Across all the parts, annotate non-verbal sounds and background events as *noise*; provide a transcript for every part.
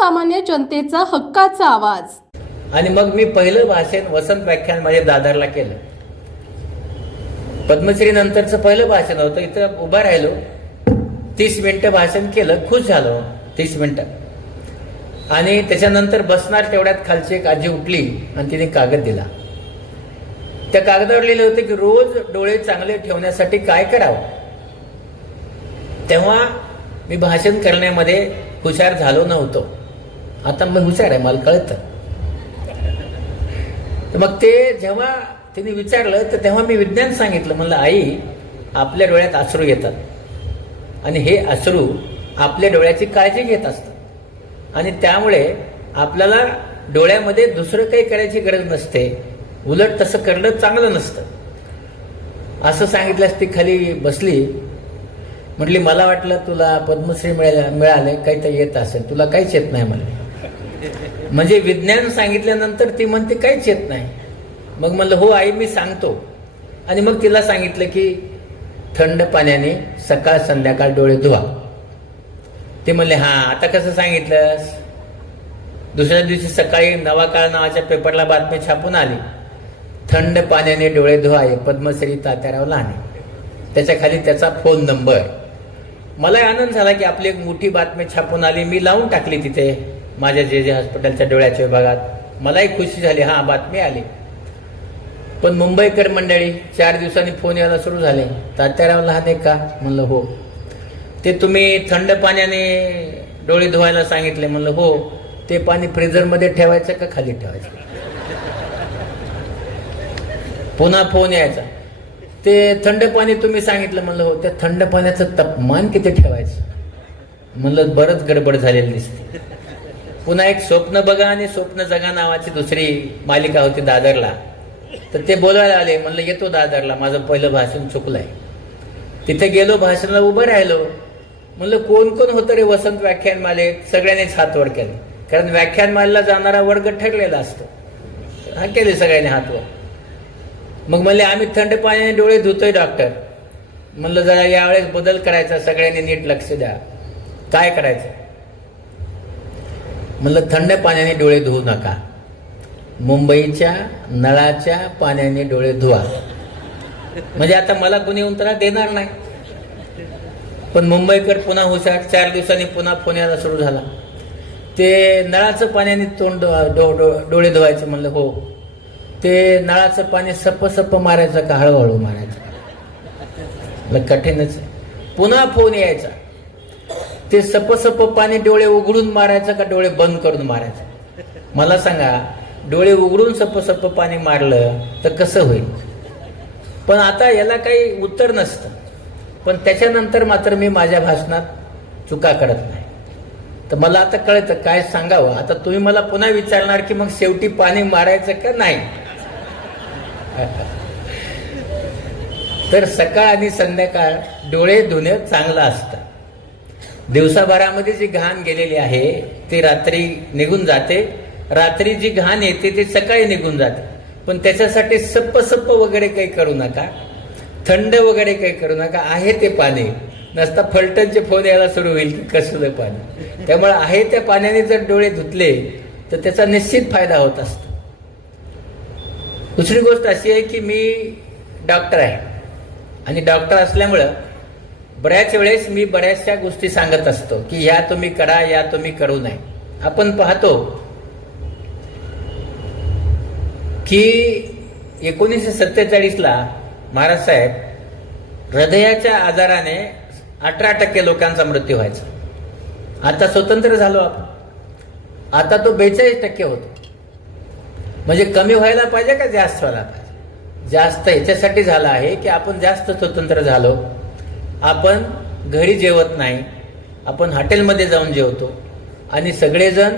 सर्वसामान्य जनतेचा हक्काचा आवाज. आणि मग मी पहिलं भाषण वसंत व्याख्यान माझ्या दादरला केलं. पद्मश्री नंतरचं पहिलं भाषण होतं. इथं उभा राहिलो. तीस मिनिटं भाषण केलं. खुश झालो. तीस मिनिटं. आणि त्याच्यानंतर बसणार तेवढ्यात खालची एक आजी उठली आणि तिने कागद दिला. त्या कागदावर लिहिलं होतं की रोज डोळे चांगले ठेवण्यासाठी काय करावं? तेव्हा मी भाषण करण्यामध्ये हुशार झालो नव्हतो. आता मग हुशार आहे मला कळतं. तर मग ते जेव्हा तिने विचारलं तर तेव्हा मी विज्ञान सांगितलं. म्हणलं आई आपल्या डोळ्यात अश्रू येतात. आणि हे अश्रू आपल्या डोळ्याची काळजी घेत असतात. आणि त्यामुळे आपल्याला डोळ्यामध्ये दुसरं काही करायची गरज नसते. उलट तसं करणं चांगलं नसतं. असं सांगितल्यास ती खाली बसली. म्हटली मला वाटलं तुला पद्मश्री मिळाल्या मिळाले काही तर येत असेल. तुला काहीच येत नाही म्हणले. म्हणजे विज्ञान सांगितल्यानंतर ती म्हणते काहीच येत नाही. मग म्हणलं हो आई मी सांगतो. आणि मग तिला सांगितलं की थंड पाण्याने सकाळ संध्याकाळ डोळे धुवा. ते म्हणले हा आता कसं सांगितलंस? दुसऱ्या दिवशी सकाळी नवा काळ नावाच्या पेपरला बातमी छापून आली. थंड पाण्याने डोळे धुवा आहे पद्मश्री तात्याराव लहाने. त्याच्याखाली त्याचा फोन नंबर मला आनंद झाला की आपली एक मोठी बातमी छापून आली. मी लावून टाकली तिथे. माझ्या जे जे हॉस्पिटलच्या डोळ्याच्या विभागात मलाही खुशी झाली हा बातमी आली. पण मुंबईकर मंडळी चार दिवसांनी फोन यायला सुरू झाले. तात्याराव आहे का? म्हणलं हो. ते तुम्ही थंड पाण्याने डोळे धुवायला सांगितले म्हणलं हो. ते पाणी फ्रीजरमध्ये ठेवायचं का खाली ठेवायचं? पुन्हा फोन यायचा. ते थंड पाणी तुम्ही सांगितलं म्हणलं हो. त्या थंड पाण्याचं तापमान किती ठेवायचं? म्हणलं बरंच गडबड झालेली दिसते. पुन्हा एक स्वप्न बघा आणि स्वप्न जगा नावाची दुसरी मालिका होती दादरला. तर ते बोलायला आले म्हणलं येतो दादरला माझं पहिलं भाषण चुकलंय. तिथे गेलो भाषणाला उभं राहिलो. म्हणलं कोण कोण होतं रे वसंत व्याख्यानमाले सगळ्यांनीच हातवर केले. कारण व्याख्यानमालेला जाणारा वर्ग ठरलेला असतो. हा केले सगळ्यांनी हातवर. मग म्हणले आम्ही थंड पाण्याने डोळे धुतोय डॉक्टर. म्हणलं जरा यावेळेस बदल करायचा सगळ्यांनी नीट लक्ष द्या. काय करायचं? म्हणलं थंड पाण्याने डोळे धुवू नका. मुंबईच्या नळाच्या पाण्याने डोळे धुवा. म्हणजे आता मला कुणी उंतरा देणार नाही. पण मुंबईकर पुन्हा हुशार चार दिवसांनी पुन्हा पुण्याला सुरू झाला. ते नळाचं पाण्याने तोंड डो- डो- डोळे धुवायचे म्हणलं हो. ते नळाचं पाणी सप्प सप्प मारायचं का हळूहळू मारायचं? कठीणच आहे. पुन्हा फोन यायचा. ते सप सप पाणी डोळे उघडून मारायचं का डोळे बंद करून मारायचं? मला सांगा डोळे उघडून सप सप पाणी मारलं तर कसं होईल? पण आता याला काही उत्तर नसतं. पण त्याच्यानंतर मात्र मी माझ्या भाषणात चुका करत नाही. तर मला आता कळतं काय सांगावं? आता तुम्ही मला पुन्हा विचारणार की मग शेवटी पाणी मारायचं का नाही? तर सकाळ आणि संध्याकाळ डोळे धुणं चांगलं असतं. दिवसाभरामध्ये जी घाण गेलेली आहे ती रात्री निघून जाते. रात्री जी घाण येते ती सकाळी निघून जाते. पण त्याच्यासाठी सप्प सप्प वगैरे काही करू नका. थंड वगैरे काही करू नका. आहे ते पाणी. नसता फलटणचे फोन यायला सुरू होईल की कसलं पाणी. त्यामुळे आहे त्या पाण्याने जर डोळे धुतले तर त्याचा निश्चित फायदा होत असतो. दुसरी गोष्ट अशी आहे की मी डॉक्टर आहे. आणि डॉक्टर असल्यामुळं बऱ्याच वेळेस मी बऱ्याचशा गोष्टी सांगत असतो की या तुम्ही करा या तुम्ही करू नये. आपण पाहतो की एकोणीसशे सत्तेचाळीसला महाराज साहेब हृदयाच्या आजाराने अठरा टक्के लोकांचा मृत्यू व्हायचा. आता स्वतंत्र झालो आपण. आता तो बेचाळीस टक्के होतो. म्हणजे कमी व्हायला पाहिजे का जास्त व्हायला पाहिजे? जास्त याच्यासाठी झालं आहे की आपण जास्त स्वतंत्र झालो? आपण घरी जेवत नाही आपण हॉटेलमध्ये जाऊन जेवतो. आणि सगळेजण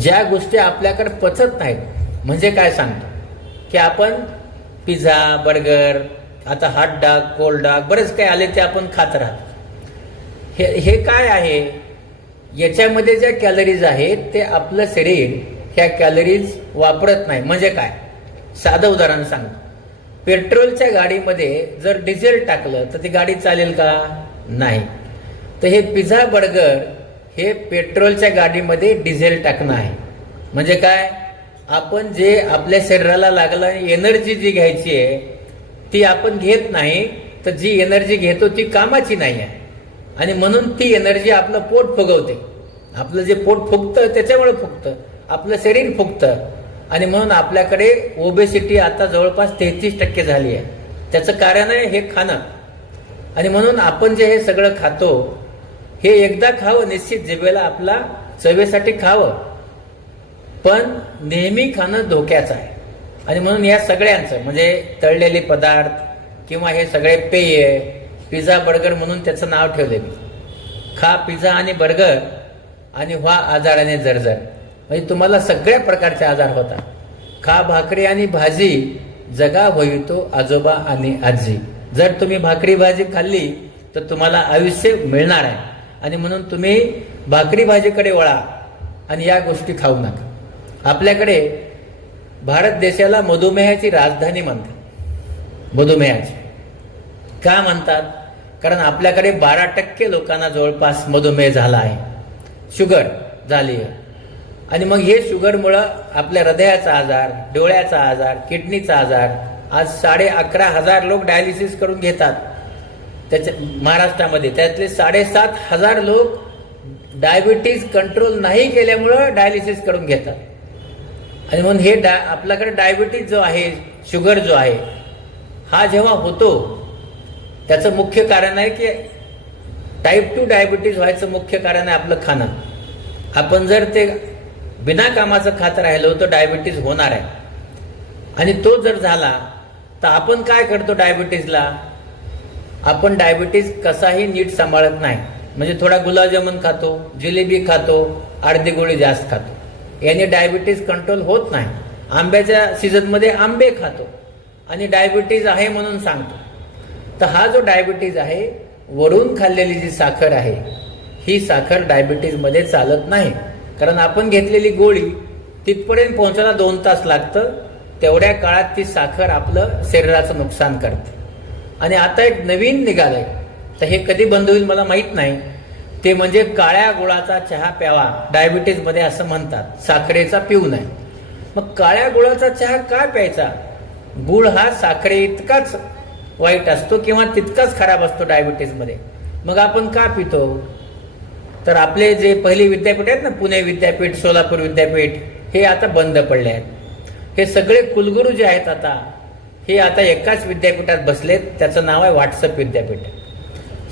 ज्या गोष्टी आपल्याकडे पचत नाहीत म्हणजे काय सांगतो? की आपण पिझ्झा बर्गर आता हॉट डाग कोल्ड डाग बरेच काही आले ते आपण खात राहतो. हे हे काय आहे? याच्यामध्ये ज्या कॅलरीज आहेत ते आपलं शरीर ह्या कॅलरीज वापरत नाही. म्हणजे काय? साधं उदाहरण सांगतो. पेट्रोलच्या गाडीमध्ये जर डिझेल टाकलं तर ती गाडी चालेल का? नाही. तर हे पिझ्झा बर्गर हे पेट्रोलच्या गाडीमध्ये डिझेल टाकणं आहे. म्हणजे काय? आपण जे आपल्या शरीराला लागलं एनर्जी जी घ्यायची आहे ती आपण घेत नाही तर जी एनर्जी घेतो ती कामाची नाही आहे. आणि म्हणून ती एनर्जी आपलं पोट फुगवते. आपलं जे पोट फुगतं त्याच्यामुळे फुगतं. आपलं शरीर फुगतं. आणि म्हणून आपल्याकडे ओबेसिटी आता जवळपास तेहतीस टक्के झाली आहे. त्याचं कारण आहे हे खाणं. आणि म्हणून आपण जे हे सगळं खातो हे एकदा खावं निश्चित जिभेला आपला चवेसाठी खावं. पण नेहमी खाणं धोक्याचं आहे. आणि म्हणून या सगळ्यांचं म्हणजे तळलेले पदार्थ किंवा हे सगळे पेय पिझ्झा बर्गर म्हणून त्याचं नाव ठेवले मी. खा पिझ्झा आणि बर्गर आणि व्हा आजाराने जर्जर. म्हणजे तुम्हाला सगळ्या प्रकारचे आजार होतात. खा भाकरी आणि भाजी जगा होईतो आजोबा आणि आजी. जर तुम्ही भाकरी भाजी खाल्ली तर तुम्हाला आयुष्य मिळणार आहे. आणि म्हणून तुम्ही भाकरी भाजीकडे वळा आणि या गोष्टी खाऊ नका. आपल्याकडे भारत देशाला मधुमेहाची राजधानी म्हणतात. मधुमेहाची. का म्हणतात? कारण आपल्याकडे बारा टक्के लोकांना जवळपास मधुमेह झाला आहे. शुगर झाली आहे. आणि मग हे शुगरमुळं आपल्या हृदयाचा आजार डोळ्याचा आजार किडनीचा आजार आज साडे अकरा हजार लोक डायलिसिस करून घेतात. त्याच्या महाराष्ट्रामध्ये. त्यातले साडेसात हजार लोक डायबिटीज कंट्रोल नाही केल्यामुळं डायलिसिस करून घेतात. आणि म्हणून हे डा आपल्याकडे डायबिटीज जो आहे शुगर जो आहे हा जेव्हा होतो त्याचं मुख्य कारण आहे की टाईप टू डायबिटीज व्हायचं मुख्य कारण आहे आपलं खाणं. आपण जर ते बिना कामाचं खात राहिलो तर डायबिटीज होणार आहे. आणि तो जर झाला तर आपण काय करतो डायबिटीजला आपण डायबिटीज कसाही नीट सांभाळत नाही. म्हणजे थोडा गुलाबजामुन खातो जिलेबी खातो अर्धी गोळी जास्त खातो. याने डायबिटीज कंट्रोल होत नाही. आंब्याच्या सीझनमध्ये आंबे खातो. आणि डायबिटीज आहे म्हणून सांगतो. तर हा जो डायबिटीज आहे वरून खाल्लेली जी साखर आहे ही साखर डायबिटीजमध्ये चालत नाही. कारण आपण घेतलेली गोळी तिथपर्यंत पोहोचायला दोन तास लागतं. तेवढ्या काळात ती साखर आपलं शरीराचं नुकसान करते. आणि आता एक नवीन निघालंय. तर हे कधी बंद होईल मला माहीत नाही. ते म्हणजे काळ्या गुळाचा चहा प्यावा. डायबिटीजमध्ये असं म्हणतात. साखरेचा पिऊ नये. मग काळ्या गुळाचा चहा काय प्यायचा? गुळ हा साखरे इतकाच वाईट असतो किंवा तितकाच खराब असतो डायबिटीजमध्ये. मग आपण का पितो? तर आपले जे पहिले विद्यापीठ आहेत ना पुणे विद्यापीठ सोलापूर विद्यापीठ हे आता बंद पडले आहेत. हे सगळे कुलगुरू जे आहेत आता हे आता एकाच विद्यापीठात बसलेत त्याचं नाव आहे व्हॉट्सअप विद्यापीठ.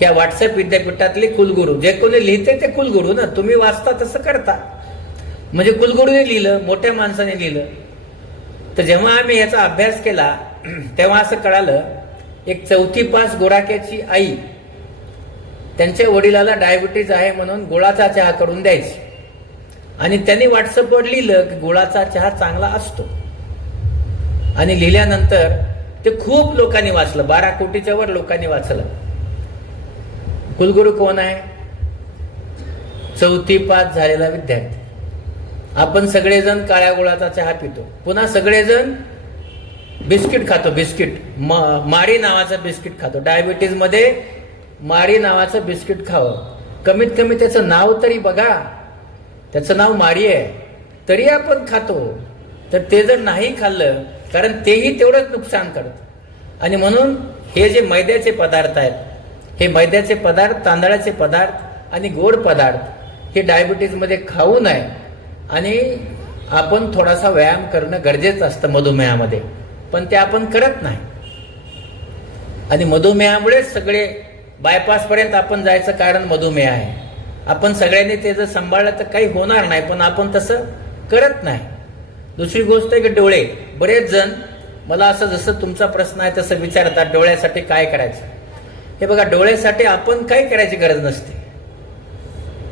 या व्हॉट्सअप विद्यापीठातले कुलगुरू जे कोणी लिहिते ते कुलगुरू ना तुम्ही वाचता तसं करता. म्हणजे कुलगुरूने लिहिलं मोठ्या माणसाने लिहिलं. तर जेव्हा आम्ही याचा अभ्यास केला *clears throat* तेव्हा असं कळालं एक चौथी पास गोराक्याची आई त्यांच्या वडिलाला डायबिटीज आहे म्हणून गुळाचा चहा करून द्यायची. आणि त्यांनी व्हॉट्सअपवर लिहिलं की गुळाचा चहा चांगला असतो. आणि लिहिल्यानंतर ते खूप लोकांनी वाचलं. बारा कोटीच्या वर लोकांनी वाचलं. कुलगुरू कोण आहे? चौथी पास झालेला विद्यार्थी. आपण सगळेजण काळ्या गुळाचा चहा पितो. पुन्हा सगळेजण बिस्किट खातो. बिस्किट. म- मारी नावाचं बिस्किट खातो. डायबिटीजमध्ये मारी नावाचं बिस्किट खावं. कमीत कमी त्याचं नाव तरी बघा. त्याचं नाव मारी आहे. तरी आपण खातो. तर ते जर नाही खाल्लं कारण तेही तेवढंच नुकसान करतं. आणि म्हणून हे जे मैद्याचे पदार्थ आहेत हे मैद्याचे पदार्थ तांदळाचे पदार्थ आणि गोड पदार्थ हे डायबिटीजमध्ये खाऊ नये. आणि आपण थोडासा व्यायाम करणं गरजेचं असतं मधुमेहामध्ये. पण ते आपण करत नाही. आणि मधुमेहामुळेच सगळे बायपासपर्यंत आपण जायचं कारण मधुमेह आहे. आपण सगळ्यांनी ते जर सांभाळलं तर काही होणार नाही पण आपण तसं करत नाही. दुसरी गोष्ट आहे की डोळे. बरेच जण मला असं जसं तुमचा प्रश्न आहे तसं विचारतात डोळ्यासाठी काय करायचं? हे बघा डोळ्यासाठी आपण काही करायची गरज नसते.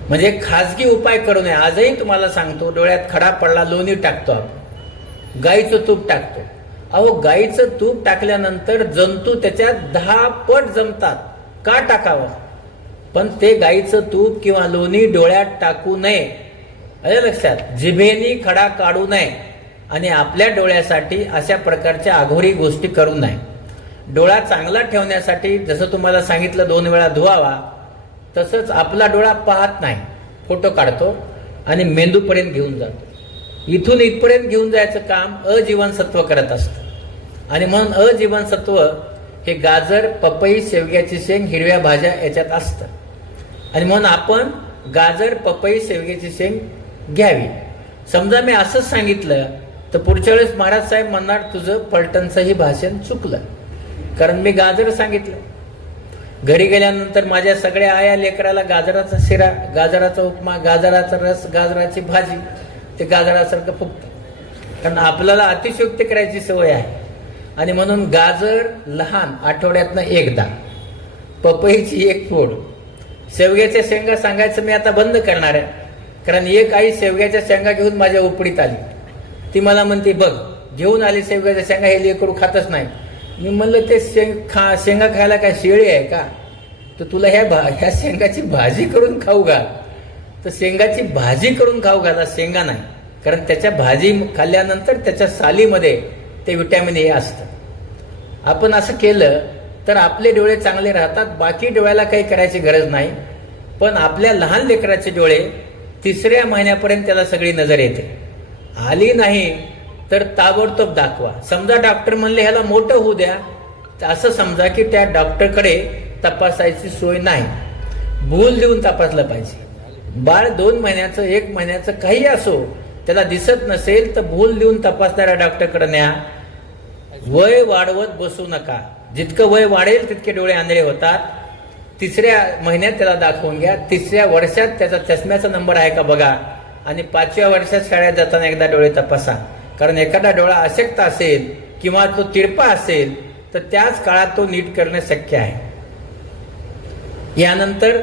म्हणजे खाजगी उपाय करू नये. आजही तुम्हाला सांगतो डोळ्यात खडा पडला लोणी टाकतो आपण. गाईचं तूप टाकतो. अहो गाईचं तूप टाकल्यानंतर जंतू त्याच्यात दहा पट जमतात. का टाकावं? पण ते गाईचं तूप किंवा लोणी डोळ्यात टाकू नये. अरे लक्षात जिभेनी खडा काढू नये आणि आपल्या डोळ्यासाठी अशा प्रकारच्या आघोरी गोष्टी करू नये. डोळा चांगला ठेवण्यासाठी जसं तुम्हाला सांगितलं दोन वेळा धुवावा तसंच आपला डोळा पाहत नाही. फोटो काढतो आणि मेंदूपर्यंत घेऊन जातो. इथून इथपर्यंत घेऊन जायचं काम अजीवनसत्व करत असतं. आणि म्हणून अजीवनसत्व हे गाजर पपई शेवग्याची शेंग हिरव्या भाज्या याच्यात असतं. आणि म्हणून आपण गाजर पपई शेवग्याची शेंग घ्यावी. समजा मी असंच सांगितलं तर पुढच्या वेळेस महाराज साहेब म्हणणार तुझं पलटणचंही भाषण चुकलं. कारण मी गाजर सांगितलं. घरी गेल्यानंतर माझ्या सगळ्या आया लेकराला गाजराचा शिरा गाजराचा उपमा गाजराचा रस गाजराची भाजी ते गाजरासारखं फुगतं. कारण आपल्याला अतिशयोक्ती करायची सवय आहे. आणि म्हणून गाजर लहान आठवड्यातनं एकदा. पपईची एक फोड. शेवग्याच्या शेंगा सांगायचं मी आता बंद करणार आहे. कारण एक आई शेवग्याच्या शेंगा घेऊन माझ्या उपडीत आली. ती मला म्हणते बघ घेऊन आली शेवग्याच्या शेंगा हे लेकरू खातच नाही. मी म्हणलं ते शेंग खा शेंगा खायला काय शेळी आहे का? तर तुला ह्या भा ह्या शेंगाची भाजी करून खाऊ घाल. तर शेंगाची भाजी करून खाऊ घाला शेंगा नाही. कारण त्याच्या भाजी खाल्ल्यानंतर त्याच्या सालीमध्ये ते विटॅमिन ए असतं. आपण असं केलं तर आपले डोळे चांगले राहतात बाकी डोळ्याला काही करायची गरज नाही. पण आपल्या लहान लेकराचे डोळे तिसऱ्या महिन्यापर्यंत त्याला सगळी नजर येते. आली नाही तर ताबडतोब दाखवा. समजा डॉक्टर म्हणले ह्याला मोठं होऊ द्या. तर असं समजा की त्या डॉक्टरकडे तपासायची सोय नाही. भूल देऊन तपासलं पाहिजे. बाळ दोन महिन्याचं एक महिन्याचं काही असो त्याला दिसत नसेल तर भूल देऊन तपासणाऱ्या डॉक्टरकडे न्या. वय वाढवत बसू नका. जितकं वय वाढेल तितके डोळे आंधळे होतात. तिसऱ्या महिन्यात त्याला दाखवून घ्या. तिसऱ्या वर्षात त्याचा चष्म्याचा नंबर आहे का बघा. आणि पाचव्या वर्षात शाळेत जाताना एकदा डोळे तपासा. कारण एखादा डोळा अशक्त असेल किंवा तो तिरपा असेल तर त्याच काळात तो नीट करणे शक्य आहे. यानंतर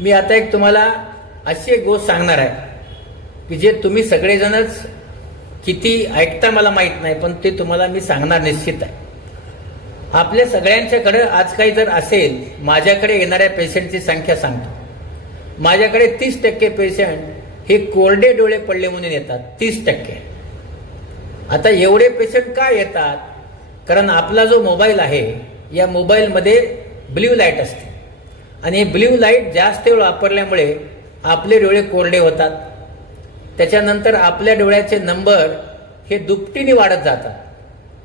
मी आता एक तुम्हाला अशी एक गोष्ट सांगणार आहे की जे तुम्ही सगळेजणच किती ऐकता मला माहीत नाही पण ते तुम्हाला मी सांगणार निश्चित आहे. आपल्या सगळ्यांच्याकडं आज काही जर असेल माझ्याकडे येणाऱ्या पेशंटची संख्या सांगतो. माझ्याकडे तीस टक्के पेशंट हे कोरडे डोळे पडले म्हणून येतात तीस टक्के. आता एवढे पेशंट का येतात? कारण आपला जो मोबाईल आहे या मोबाईलमध्ये ब्ल्यू लाइट असते. आणि ब्ल्यू लाइट जास्त वेळ वापरल्यामुळे आपले डोळे कोरडे होतात. त्याच्यानंतर आपल्या डोळ्याचे नंबर हे दुपटीने वाढत जातात.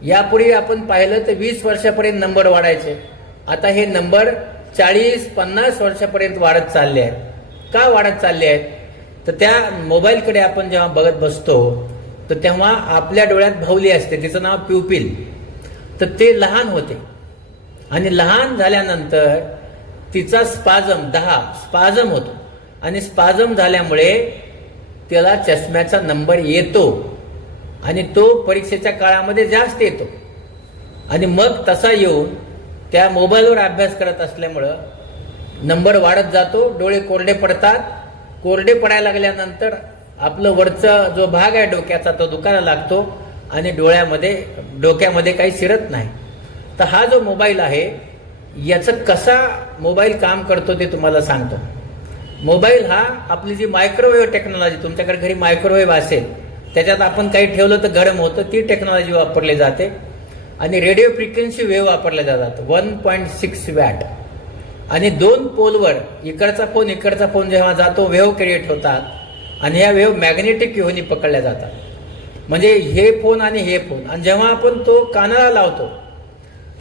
यापूर्वी आपण पाहिलं तर वीस वर्षापर्यंत नंबर वाढायचे. आता हे नंबर चाळीस पन्नास वर्षापर्यंत वाढत चालले आहेत. का वाढत चालले आहेत? तर त्या मोबाईलकडे आपण जेव्हा बघत बसतो तर तेव्हा आपल्या डोळ्यात भावली असते. तिचं नाव प्युपिल. तर ते लहान होते. आणि लहान झाल्यानंतर तिचा स्पाझम दहा स्पाझम होतो. आणि स्पाझम झाल्यामुळे त्याला चष्म्याचा नंबर येतो आणि तो परीक्षेच्या काळामध्ये जास्त येतो. आणि मग तसा येऊन त्या मोबाईलवर अभ्यास करत असल्यामुळं नंबर वाढत जातो डोळे कोरडे पडतात. कोरडे पडायला लागल्यानंतर आपलं वरचा जो भाग आहे डोक्याचा तो दुखायला लागतो आणि डोळ्यामध्ये डोक्यामध्ये काही शिरत नाही. तर हा जो मोबाईल आहे याचं कसा मोबाईल काम करतो ते तुम्हाला सांगतो. मोबाईल हा आपली जी मायक्रोवेव्ह टेक्नॉलॉजी तुमच्याकडे घरी मायक्रोवेव्ह असेल त्याच्यात आपण काही ठेवलं तर गरम होतं ती टेक्नॉलॉजी वापरली जाते. आणि रेडिओ फ्रिक्वेन्सी वेव्ह वापरल्या जातात वन पॉईंट सिक्स वॅट. आणि दोन पोलवर इकडचा फोन इकडचा फोन जेव्हा जातो वेव्ह क्रिएट होतात. आणि ह्या वेव्ह मॅग्नेटिक वेव्हनी पकडल्या जातात. म्हणजे हे फोन आणि हे फोन. आणि जेव्हा आपण तो कानाला लावतो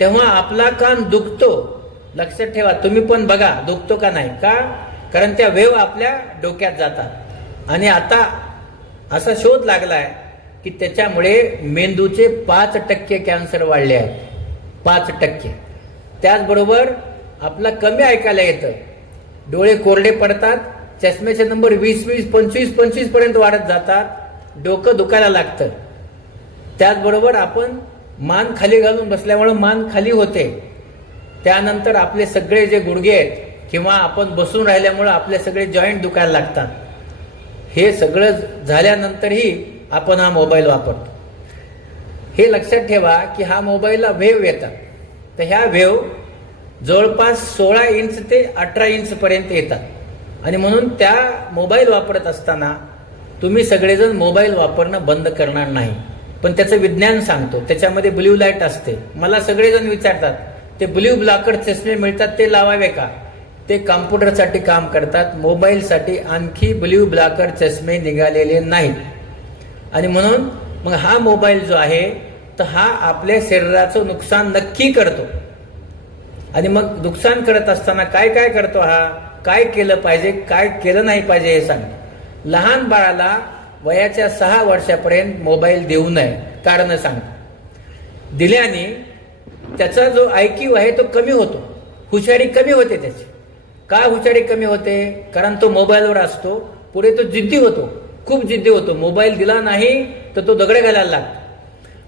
तेव्हा आपला कान दुखतो. लक्षात ठेवा तुम्ही पण बघा दुखतो का नाही? का? कारण त्या वेव आपल्या डोक्यात जातात. आणि आता असा शोध लागला आहे की त्याच्यामुळे मेंदूचे पाच टक्के कॅन्सर वाढले आहेत. पाच टक्के. त्याचबरोबर आपला कमी ऐकायला येतं. डोळे कोरडे पडतात चष्म्याचे नंबर वीस वीस पंचवीस पंचवीसपर्यंत वाढत जातात. डोकं दुखायला लागतं. त्याचबरोबर आपण मान खाली घालून बसल्यामुळं मान खाली होते. त्यानंतर आपले सगळे जे गुडघे आहेत किंवा आपण बसून राहिल्यामुळं आपले सगळे जॉईंट दुखायला लागतात. हे सगळं झाल्यानंतरही आपण हा मोबाईल वापरतो. हे लक्षात ठेवा की हा मोबाईलला वेव येतात. तर ह्या वेव जवळपास सोळा इंच ते अठरा इंचपर्यंत येतात. आणि म्हणून त्या मोबाईल वापरत असताना तुम्ही सगळेजण मोबाईल वापरणं बंद करणार नाही. पण त्याचं विज्ञान सांगतो. त्याच्यामध्ये ब्ल्यू लाइट असते. मला सगळेजण विचारतात ते ब्ल्यू ब्लॉकर चष्मे मिळतात ते लावावे का? ते कॉम्प्युटरसाठी काम करतात मोबाईलसाठी आणखी ब्ल्यू ब्लॅकर चष्मे निघालेले नाहीत. आणि म्हणून मग हा मोबाईल जो आहे तर हा आपल्या शरीराचं नुकसान नक्की करतो. आणि मग नुकसान करत असताना काय काय करतो हा? काय केलं पाहिजे काय केलं नाही पाहिजे हे सांग. लहान बाळाला वयाच्या सहा वर्षापर्यंत मोबाईल देऊ नये कारण सांगतो दिल्याने त्याचा जो आयक्यू आहे तो कमी होतो. हुशारी कमी होते त्याची. काय हुशारी कमी होते? कारण तो मोबाईलवर असतो. पुढे तो जिद्दी होतो. खूप जिद्दी होतो. मोबाईल दिला नाही तर तो दगडे घालायला लागतो.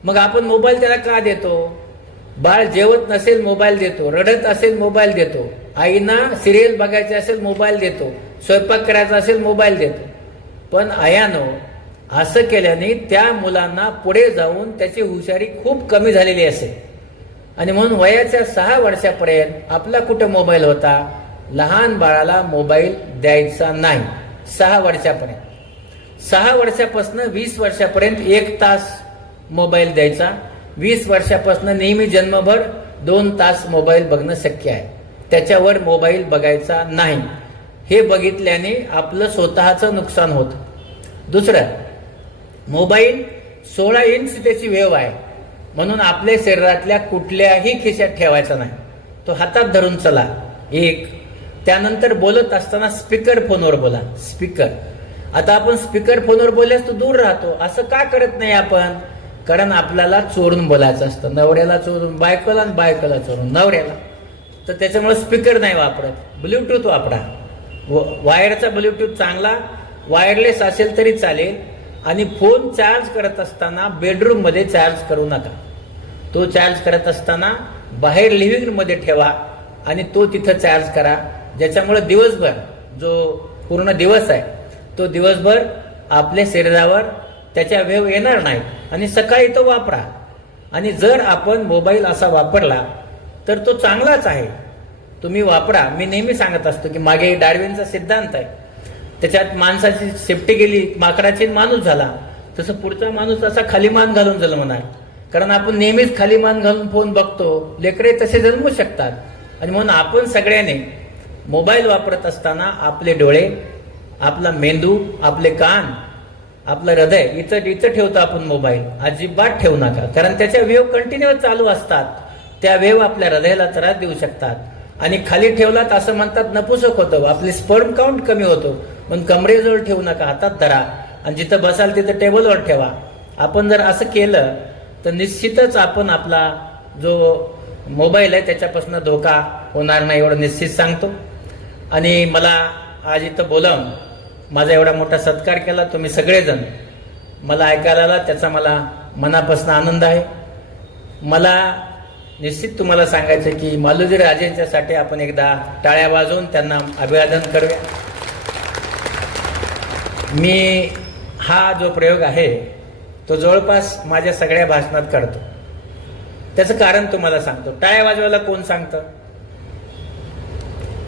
मग आपण मोबाईल त्याला का देतो? बाळ जेवत नसेल मोबाईल देतो. रडत असेल मोबाईल देतो. आईना सिरियल बघायचे असेल मोबाईल देतो. स्वयंपाक करायचा असेल मोबाईल देतो. पण आयानो असं केल्याने त्या मुलांना पुढे जाऊन त्याची हुशारी खूप कमी झालेली असेल. आणि म्हणून वयाच्या सहा वर्षापर्यंत आपला कुठं मोबाईल होता? लहान बाळाला मोबाईल द्यायचा नाही. सहा वर्षापर्यंत. सहा वर्षापासून वीस वर्षापर्यंत एक तास मोबाईल द्यायचा. वीस वर्षापासून नेहमी जन्मभर दोन तास मोबाईल बघणं शक्य आहे. त्याच्यावर मोबाईल बघायचा नाही. हे बघितल्याने आपलं स्वतःचं नुकसान होतं. दुसरं मोबाईल सोळा इंच त्याची वेव आहे. म्हणून आपल्या शरीरातल्या कुठल्याही खिशात ठेवायचा नाही. तो हातात धरून चला. एक त्यानंतर बोलत असताना स्पीकर फोनवर बोला. स्पीकर आता आपण स्पीकर फोनवर बोलल्यास तो दूर राहतो. असं का करत नाही आपण? कारण आपल्याला चोरून बोलायचं असतं. नवऱ्याला चोरून बायकोला आणि बायकोला चोरून. नवऱ्याला. तर त्याच्यामुळे स्पीकर नाही वापरत. ब्ल्यूटूथ वापरा. व- वायरचा ब्ल्यूटूथ चांगला वायरलेस असेल तरी चालेल. आणि फोन चार्ज करत असताना बेडरूममध्ये चार्ज करू नका. तो चार्ज करत असताना बाहेर लिव्हिंग रूममध्ये ठेवा आणि तो तिथं चार्ज करा. ज्याच्यामुळे दिवसभर जो पूर्ण दिवस आहे तो दिवसभर आपल्या शरीरावर त्याच्या वेव येणार नाही. आणि सकाळी तो वापरा. आणि जर आपण मोबाईल असा वापरला तर तो चांगलाच आहे. तुम्ही वापरा. मी नेहमी सांगत असतो की मागे डार्विनचा सिद्धांत आहे. त्याच्यात माणसाची सेफ्टी गेली माकडाची माणूस झाला. तसं पुढचा माणूस असा खाली मान घालून जन्मणार कारण आपण नेहमीच खाली मान घालून फोन बघतो. लेकरे तसे जन्मू शकतात. आणि म्हणून आपण सगळ्यांनी मोबाईल वापरत असताना आपले डोळे आपला मेंदू आपले कान आपलं हृदय इथं इथं ठेवतो आपण मोबाईल. अजिबात ठेवू नका. कारण त्याच्या वेव कंटिन्यू चालू असतात. त्या वेव आपल्या हृदयाला त्रास देऊ शकतात. आणि खाली ठेवलात असं म्हणतात नपुसक होतं. आपली स्पर्म काउंट कमी होतो. पण कमरेजवळ ठेवू नका. हातात धरा. आणि जिथं बसाल तिथं टेबलवर ठेवा. आपण जर असं केलं तर निश्चितच आपण आपला जो मोबाईल आहे त्याच्यापासून धोका होणार नाही एवढं निश्चित सांगतो. आणि मला आज इथं बोलावून माझा एवढा मोठा सत्कार केला. तुम्ही सगळेजण मला ऐकायला आला त्याचा मला मनापासून आनंद आहे. मला निश्चित तुम्हाला सांगायचं की मालुजी राजेंच्यासाठी आपण एकदा टाळ्या वाजवून त्यांना अभिवादन करूया. मी हा जो प्रयोग आहे तो जवळपास माझ्या सगळ्या भाषणात करतो. त्याचं कारण तुम्हाला सांगतो. टाळ्या वाजवायला कोण सांगतं?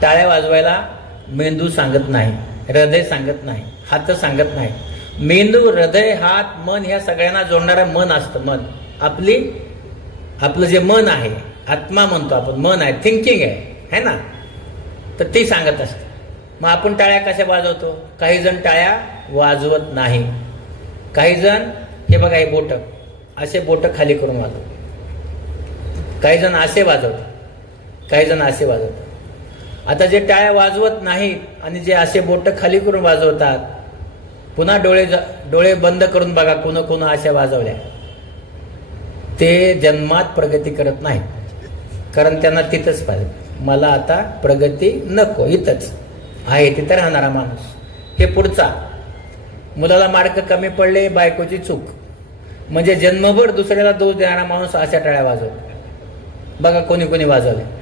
टाळ्या वाजवायला मेंदू सांगत नाही हृदय सांगत नाही हात सांगत नाही. मेंदू हृदय हात मन ह्या सगळ्यांना जोडणारं मन असतं मन. आपली आपलं जे मन आहे आत्मा म्हणतो आपण मन आहे थिंकिंग आहे है ना? तर ती सांगत असते. मग आपण टाळ्या कशा वाजवतो? काही जण टाळ्या वाजवत नाही. काही जण हे बघा हे बोट. असे बोट खाली करून वाजवतो काही जण असे वाजवतात. काही जण असे वाजवतात. आता जे टाळ्या वाजवत नाहीत आणि जे असे बोट खाली करून वाजवतात पुन्हा डोळे ज- डोळे बंद करून बघा कोण कोण अशा वाजवल्या. ते जन्मात प्रगती करत नाहीत. कारण त्यांना तिथंच पाहिजे. मला आता प्रगती नको इथंच. आहे तिथं राहणारा माणूस. हे पुढचा. मुलाला मार्क कमी पडले बायकोची चूक. म्हणजे जन्मभर दुसऱ्याला दोष देणारा माणूस अशा टाळ्या वाजवतो. बघा कोणी कोणी वाजवले.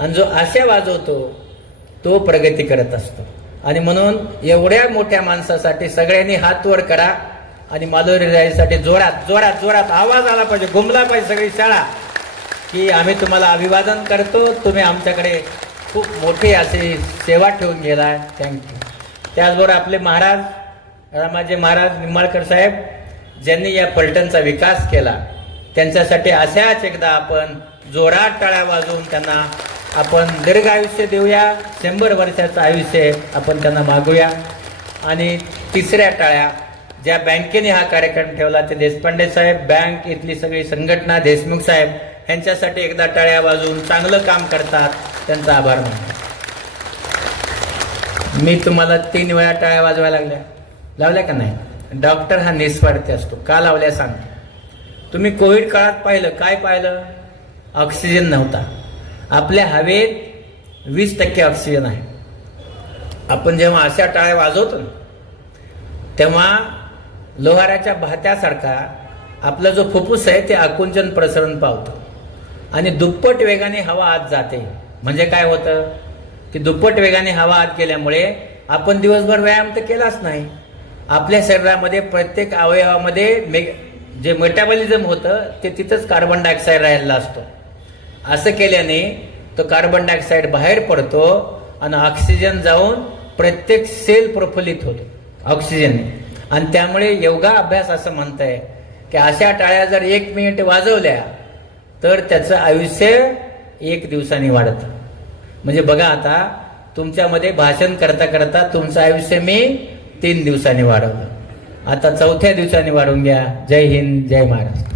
आणि जो अशा वाजवतो तो प्रगती करत असतो. आणि म्हणून एवढ्या मोठ्या माणसासाठी सगळ्यांनी हात वर करा आणि माधुरी राईसाठी जोरात जोरात जोरात आवाज आला पाहिजे घुमला पाहिजे सगळी शाळा. की आम्ही तुम्हाला अभिवादन करतो तुम्ही आमच्याकडे खूप मोठी अशी सेवा ठेवून गेला थँक्यू त्याचबरोबर आपले महाराज रामाजी महाराज निंबाळकर साहेब ज्यांनी या फलटणचा विकास केला त्यांच्यासाठी अशाच एकदा आपण जोरात टाळ्या वाजवून त्यांना आपण दीर्घ आयुष्य देऊया. शंभर वर्षाचं आयुष्य आपण त्यांना मागूया. आणि तिसऱ्या टाळ्या ज्या बँकेने हा कार्यक्रम ठेवला ते देशपांडे साहेब बँक इथली सगळी संघटना देशमुख साहेब यांच्यासाठी एकदा टाळ्या वाजवून चांगलं काम करतात. त्यांचा आभार मानतो. मी तुम्हाला तीन वेळा टाळ्या वाजवायला लागल्या. लावल्या का नाही? डॉक्टर हा निस्वार्थी असतो. का लावल्या सांगतो तुम्ही कोविड काळात पाहिलं. काय पाहिलं? ऑक्सिजन नव्हता. आपल्या हवेत वीस टक्के ऑक्सिजन आहे. आपण जेव्हा अशा टाळ्या वाजवतो तेव्हा लोहाराच्या भात्यासारखा आपला जो फुफ्फुस आहे ते आकुंचन प्रसरण पावतं. आणि दुप्पट वेगाने हवा आत जाते. म्हणजे काय होतं? की दुप्पट वेगाने हवा आत गेल्यामुळे आपण दिवसभर व्यायाम तर केलाच नाही. आपल्या शरीरामध्ये प्रत्येक अवयवामध्ये मे जे मेटाबॉलिझम होतं ते तिथंच कार्बन डायऑक्साईड राहिलेला असतो. असं केल्याने तो कार्बन डायऑक्साईड बाहेर पडतो आणि ऑक्सिजन जाऊन प्रत्येक सेल प्रफुल्लित होतो ऑक्सिजनने आणि त्यामुळे योगा अभ्यास असं म्हणतंय की अशा टाळ्या जर एक मिनिट वाजवल्या तर त्याचं आयुष्य एक दिवसाने वाढतं. म्हणजे बघा आता तुमच्यामध्ये भाषण करता करता तुमचं आयुष्य मी तीन दिवसांनी वाढवलं. आता चौथ्या दिवसांनी वाढवून घ्या. जय हिंद जय महाराष्ट्र.